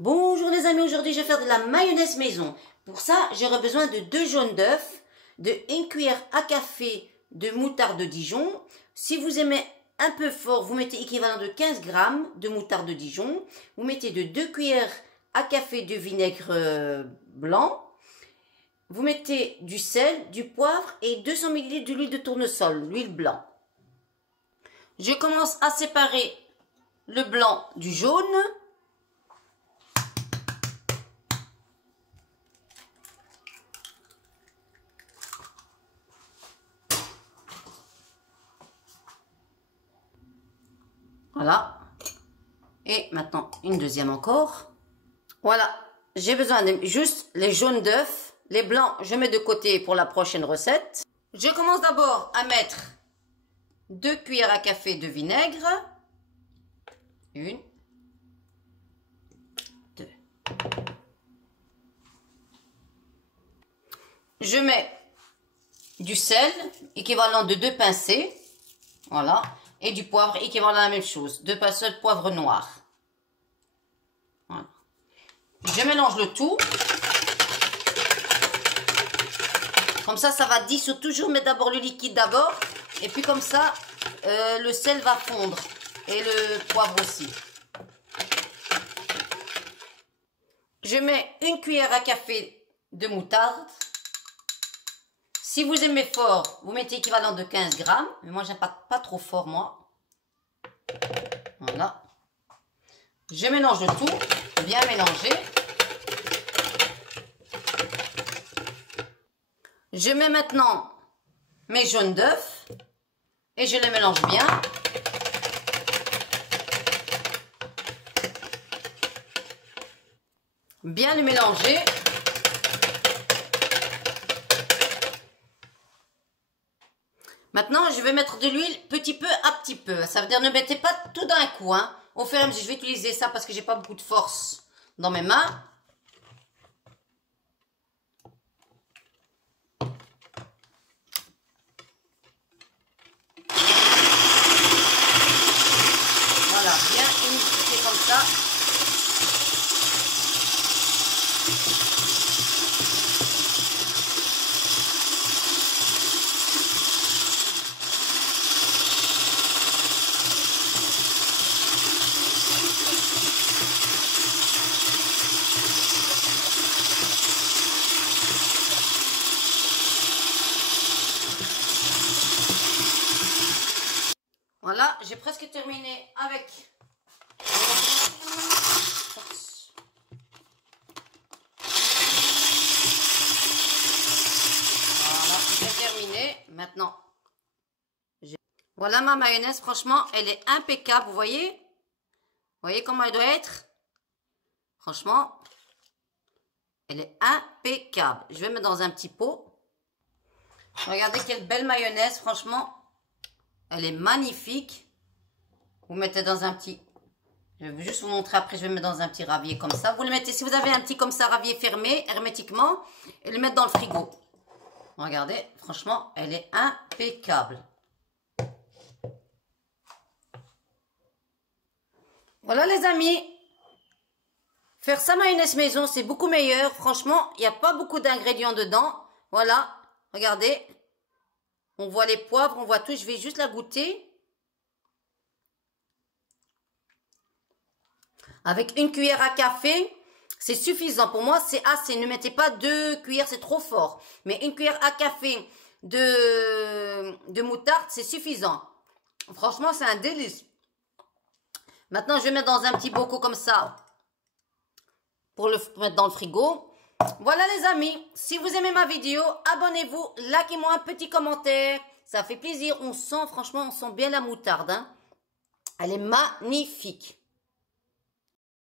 Bonjour les amis, aujourd'hui je vais faire de la mayonnaise maison. Pour ça, j'aurai besoin de 2 jaunes d'œufs, de 1 cuillère à café de moutarde de Dijon. Si vous aimez un peu fort, vous mettez équivalent de 15 grammes de moutarde de Dijon. Vous mettez de 2 cuillères à café de vinaigre blanc. Vous mettez du sel, du poivre et 200 ml d'huile de tournesol, l'huile blanc. Je commence à séparer le blanc du jaune. Voilà. Et maintenant, une deuxième encore. Voilà. J'ai besoin de juste les jaunes d'œufs. Les blancs, je mets de côté pour la prochaine recette. Je commence d'abord à mettre 2 cuillères à café de vinaigre. 1, 2. Je mets du sel, équivalent de 2 pincées. Voilà. Et du poivre, équivalent à la même chose. 2 pincées de poivre noir. Voilà. Je mélange le tout. Comme ça, ça va dissoudre toujours. Mais d'abord le liquide d'abord. Et puis comme ça, le sel va fondre. Et le poivre aussi. Je mets 1 cuillère à café de moutarde. Si vous aimez fort, vous mettez équivalent de 15 grammes. Mais moi, j'aime pas trop fort, moi. Voilà. Je mélange le tout. Bien mélanger. Je mets maintenant mes jaunes d'œufs. Et je les mélange bien. Bien les mélanger. Maintenant, je vais mettre de l'huile petit peu à petit peu. Ça veut dire ne mettez pas tout d'un coup. Hein. Au fur et à mesure, je vais utiliser ça parce que j'ai pas beaucoup de force dans mes mains. Voilà, bien unifié comme ça. Voilà, j'ai presque terminé avec. Voilà, j'ai terminé. Maintenant, voilà ma mayonnaise. Franchement, elle est impeccable. Vous voyez comment elle doit être? Franchement, elle est impeccable. Je vais mettre dans un petit pot. Regardez quelle belle mayonnaise. Franchement, elle est magnifique. Vous mettez dans un petit... Je vais juste vous montrer après. Je vais mettre dans un petit ravier comme ça. Vous le mettez, si vous avez un petit comme ça, ravier fermé, hermétiquement. Et le mettre dans le frigo. Regardez, franchement, elle est impeccable. Voilà les amis. Faire sa mayonnaise maison, c'est beaucoup meilleur. Franchement, il n'y a pas beaucoup d'ingrédients dedans. Voilà, regardez. On voit les poivres, on voit tout. Je vais juste la goûter. Avec 1 cuillère à café, c'est suffisant. Pour moi, c'est assez. Ne mettez pas 2 cuillères, c'est trop fort. Mais 1 cuillère à café de moutarde, c'est suffisant. Franchement, c'est un délice. Maintenant, je vais mettre dans un petit bocal comme ça. Pour le mettre dans le frigo. Voilà les amis, si vous aimez ma vidéo, abonnez-vous, likez-moi un petit commentaire, ça fait plaisir, on sent, franchement, on sent bien la moutarde, hein. Elle est magnifique.